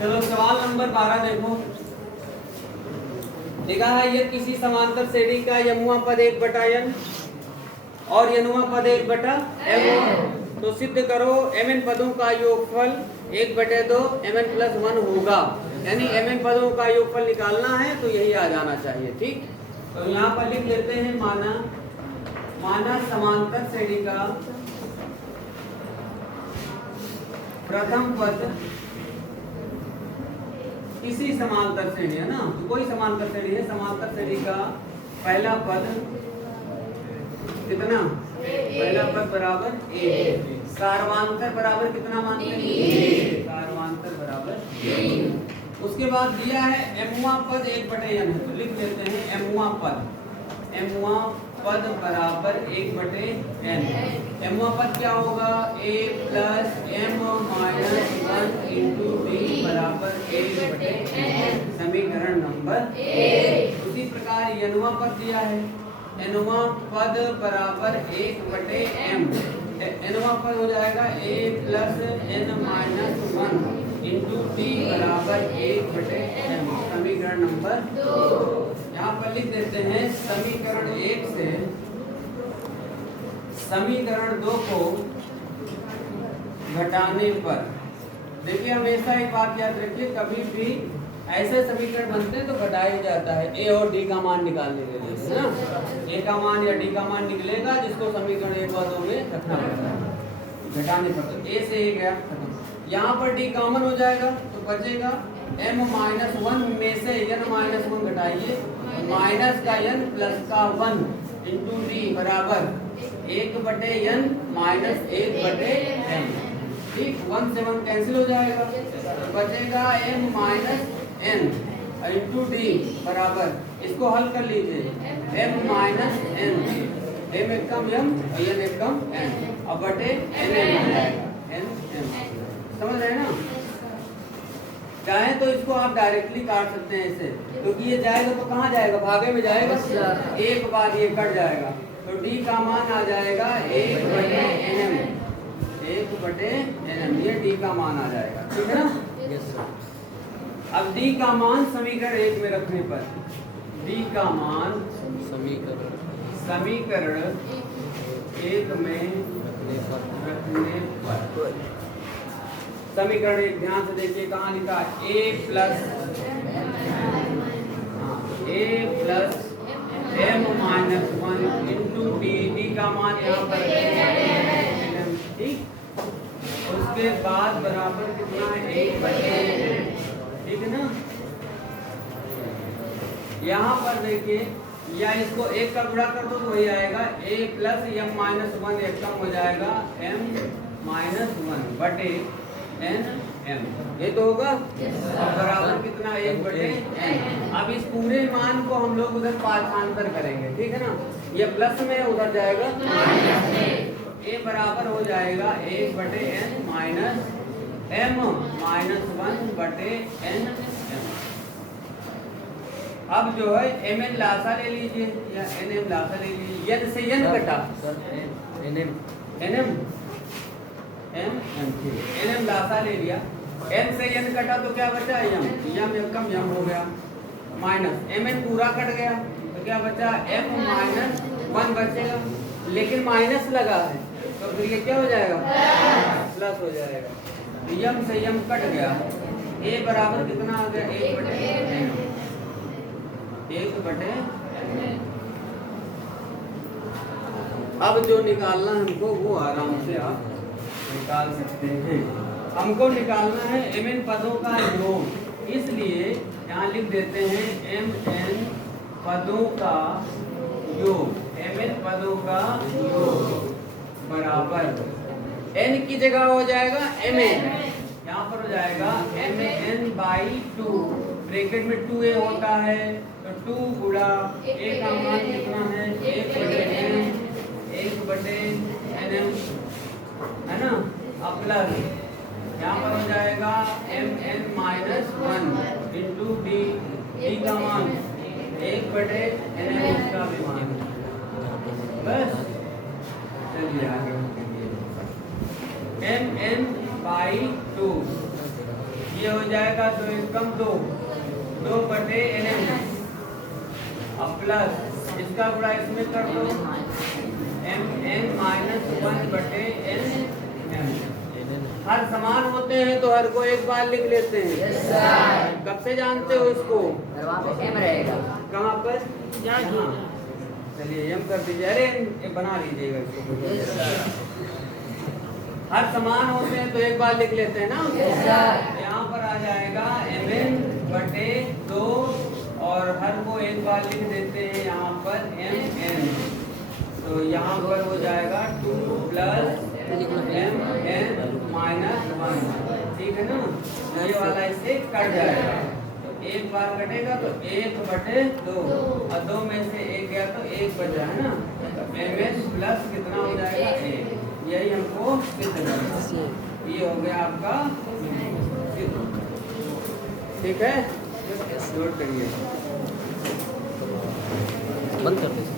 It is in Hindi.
चलो सवाल नंबर 12 देखो। लिखा है ये किसी समांतर श्रेणी का यमुआ पद 1/n और यनुआ पद 1/m तो सिद्ध करो mn पदों का योगफल 1/2 mn+1 होगा। यानी mn पदों का योगफल निकालना है तो यही आ जाना चाहिए। ठीक, तो यहाँ पर लिख लेते हैं माना समांतर श्रेणी का प्रथम पद किसी समांतर श्रेणी है ना, तो कोई समांतर श्रेणी है, समांतर श्रेणी का पहला पद कितना, पहला पद बराबर a, सार्वांतर बराबर कितना मानते हैं, सार्वांतर बराबर। उसके बाद दिया है एमुआ पद 1/n है, तो लिख लेते हैं एमुआ पद बराबर 1/n। एमुआ पद क्या होगा, a + m - 1 × d बराबर 1/n, समीकरण नंबर 1। उसी प्रकार यनुआ पद दिया है, एनुआ पद बराबर 1/m। एनुआ पद हो जाएगा a + n - 1 × d बराबर 1/m, समीकरण नंबर 2। यहाँ पर लिख देते हैं समीकरण 1 से समीकरण 2 को घटाने पर, देखिए हमेशा एक बात याद रखिए, कभी भी ऐसे समीकरण बनते हैं तो घटाया जाता है ए और डी का मान निकालने के लिए, है ना। ए का मान या डी का मान निकलेगा जिसको समीकरण 1 और 2 में रखना पड़ता है घटाने पर। तो ए से ए गया खत्म, यहाँ पर डी कॉमन हो जाएगा तो बचेगा m-1 में से n-1 घटाइए, माइनस का n प्लस का 1 × d बराबर 1/n माइनस 1/m। ठीक, 1 से 1 कैंसिल हो जाएगा तो बचेगा m - n × d बराबर, इसको हल कर लीजिए, m - n, m एकम m n एकम n, अब बटे n m, समझ रहे हैं ना। चाहे तो इसको आप डायरेक्टली काट सकते हैं ऐसे, क्योंकि ये जाएगा तो कहाँ जाएगा, भागे में जाएगा, एक बाद ये कट जाएगा तो d का मान आ जाएगा 1/nm, 1/nm, ये d का मान आ जाएगा। ठीक है ना। Yes sir. अब d का मान समीकरण 1 में रखने पर, d का मान समीकरण 1 में रखने पर, समीकरण 1 ध्यान से देखिए कहाँ लिखा है, a + m - 1 × d का मान यहाँ पर रखेंगे। ठीक, उसके बाद बराबर कितना है 1/n, ठीक है ना। यहाँ पर देखिए, या इसको 1 का गुणा कर दो तो वही आएगा, a + m - 1 एक कम हो जाएगा m - 1/n m, ये तो होगा। अब बराबर कितना 1/n। अब इस पूरे मान को हम लोग उधर पाठांतर करेंगे, ठीक है ना। ये प्लस में उधर जाएगा माइनस में, a बराबर हो जाएगा 1/n minus m - 1/n m। अब जो है mn लासा ले लीजिए या nm लासा ले लीजिए, यन से यन कटा nm nm लासा ले लिया, n से n कटा तो क्या बचा, यम कम यम हो गया, माइनस mn पूरा कट गया तो क्या बचा, m - 1 बचेगा, लेकिन माइनस लगा है तो फिर ये क्या हो जाएगा, प्लस हो जाएगा। तो यम से यम कट गया, a बराबर कितना आ गया 1/n, 1/n। अब जो निकालना हमको वो आराम से आप निकाल सकते हैं। हमको निकालना है mn पदों का योग, इसलिए यहाँ लिख देते हैं mn पदों का योग, mn पदों का योग बराबर n की जगह हो जाएगा mn, यहाँ पर हो जाएगा mn/2, ब्रैकेट में 2a होता है तो 2 गुणा a का मान कितना है 1/nm, है ना। अब प्लस यहाँ पर हो जाएगा mn - 1 × d का मान 1/nm, इसका भी मान, बस चलिए आगे। mn/2 ये हो जाएगा 2 एकम 2 बटे NM अब प्लस इसका गुणा इसमें कर दो MN माइनस 1 बटे NM। हर समान होते हैं तो हर को एक बार लिख लेते हैं। Yes sir. कब से जानते हो इसको? वहाँ पे M रहेगा। कहाँ पर? यहाँ। चलिए M कर दीजिए। अरे ये बना लीजिएगा इसको। Yes sir. हर समान होते हैं तो एक बार लिख लेते हैं ना। Yes sir. यहाँ पर आ जाएगा MN बटे 2 और हर को एक बार लिख देते हैं यहाँ पर MN। तो यहाँ पर हो जाएगा 2 प्लस MN माइनस 1। ठीक है ना? ये वाला इससे कट जाएगा तो एक बार कटेगा तो 1 बटे 2 और 2 में से 1 गया तो 1 बचा है ना। तो MN प्लस कितना हो जाएगा 1। यही हमको सिद्ध करना है। ये हो गया आपका सिद्ध। ठीक है, नोट करिए। बंद कर दीजिए।